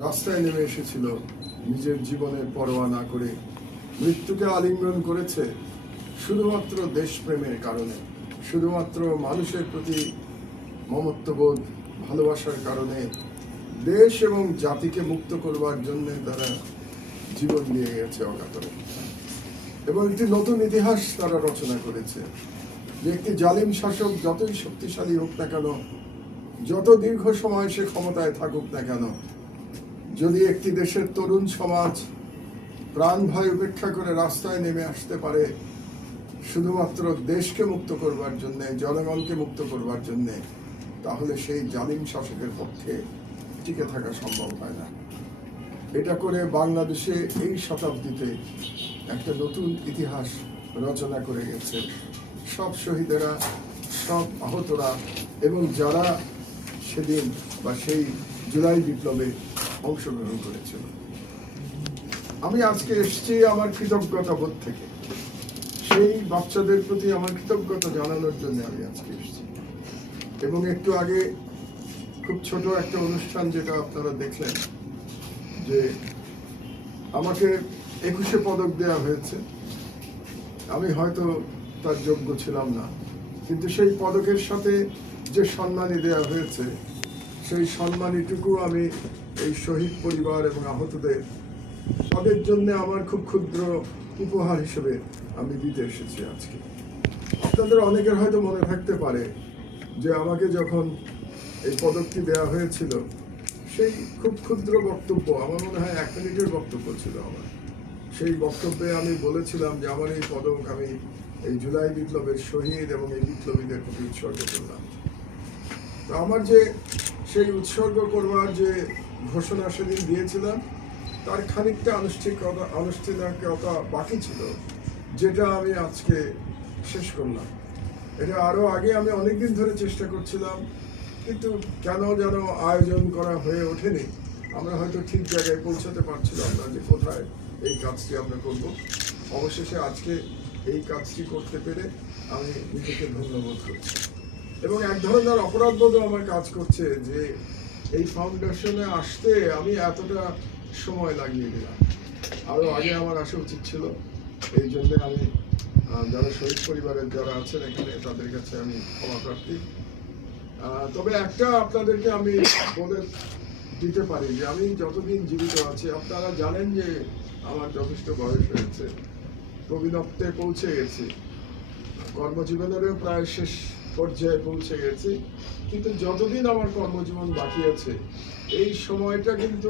রাস্তায় নেমে এসেছিল। নিজের জীবনের পরোয়া না করে মৃত্যুকে আলিঙ্গন করেছে শুধুমাত্র দেশপ্রেমের কারণে, শুধুমাত্র মানুষের প্রতি মমত্ববোধ, ভালোবাসার কারণে দেশ এবং জাতিকে মুক্ত করবার জন্য তারা জীবন দিয়ে গেছে অকাতরে এবং একটি নতুন ইতিহাস তারা রচনা করেছে যে একটি জালিম শাসক যতই শক্তিশালী হোক না কেন, যত দীর্ঘ সময় সে ক্ষমতায় থাকুক না কেন যদি একটি দেশের তরুণ সমাজ প্রাণ ভয় উপেক্ষা করে রাস্তায় নেমে আসতে পারে, শুধুমাত্র দেশকে মুক্ত করবার জন্য, জনগণকে মুক্ত করবার জন্য, তাহলে সেই জালিম শাসকের পক্ষে টিকে থাকা সম্ভব হয় না। এটা করে বাংলাদেশে এই শতাব্দীতে একটা নতুন ইতিহাস রচনা করে গেছে। সব শহীদেরা, সব আহতরা এবং যারা সেদিন বা সেই জুলাই বিপ্লবে অংশগ্রহণ করেছিল। আমি আজকে এসেছি আমার কৃতজ্ঞতা বোধ থেকে। সেই বাচ্চাদের প্রতি আমার কৃতজ্ঞতা জানানোর জন্য আমি আজকে এসেছি। এবং একটু আগে খুব ছোট একটা অনুষ্ঠান যেটা আপনারা দেখলেন, যে আমাকে একুশে পদক দেওয়া হয়েছে। আমি হয়তো তার যোগ্য ছিলাম না, কিন্তু সেই পদকের সাথে যে সম্মানই দেওয়া হয়েছে, সেই সম্মানীটুকু আমি এই শহীদ পরিবার এবং আহতদের, তাদের জন্য আমার খুব ক্ষুদ্র উপহার হিসেবে আমি দিতে এসেছি আজকে। আপনাদের অনেকের হয়তো মনে থাকতে পারে যে আমাকে যখন এই পদকটি দেওয়া হয়েছিল, সেই খুব ক্ষুদ্র বক্তব্য, আমার মনে হয় এক মিনিটের বক্তব্য ছিল আমার। সেই বক্তব্যে আমি বলেছিলাম যে আমার এই পদক আমি এই জুলাই বিপ্লবের শহীদ এবং এই বিপ্লবীদের প্রতি উৎসর্গ করলাম। তো আমার যে সেই উৎসর্গ করবার যে ঘোষণা সেদিন দিয়েছিলাম। তার খানিকটা আনুষ্ঠানিকতা আনুষ্ঠানিকতা বাকি ছিল, যেটা আমি আজকে শেষ করলাম। এটা আরও আগে আমি অনেকদিন ধরে চেষ্টা করছিলাম, কিন্তু কেন যেন আয়োজন করা হয়ে ওঠেনি। আমরা হয়তো ঠিক জায়গায় পৌঁছাতে পারছিলাম না যে কোথায় এই কাজটি আমরা করব। অবশেষে আজকে এই কাজটি করতে পেরে আমি নিজেকে ধন্যবাদ করছি। এবং এক ধরনের অপরাধবোধও আমার কাজ করছে যে এই ফাউন্ডেশনে আসতে আমি এতটা সময় লাগিয়ে দিলাম। আরও আগে আমার আসা উচিত ছিল। এই জন্য আমি যারা শহীদ পরিবারের যারা আছেন এখানে, তাদের কাছে আমি ক্ষমা প্রার্থী। তবে একটা আপনাদেরকে আমি বলে দিতে পারি যে আমি যতদিন জীবিত আছি, আপনারা জানেন যে আমার যথেষ্ট বয়স হয়েছে। প্রবীণত্বে পৌঁছে গেছি। কর্মজীবনেরও প্রায় শেষ পর্যায়ে পৌঁছে গেছি। কিন্তু যতদিন আমার কর্মজীবন বাকি আছে এই সময়টা কিন্তু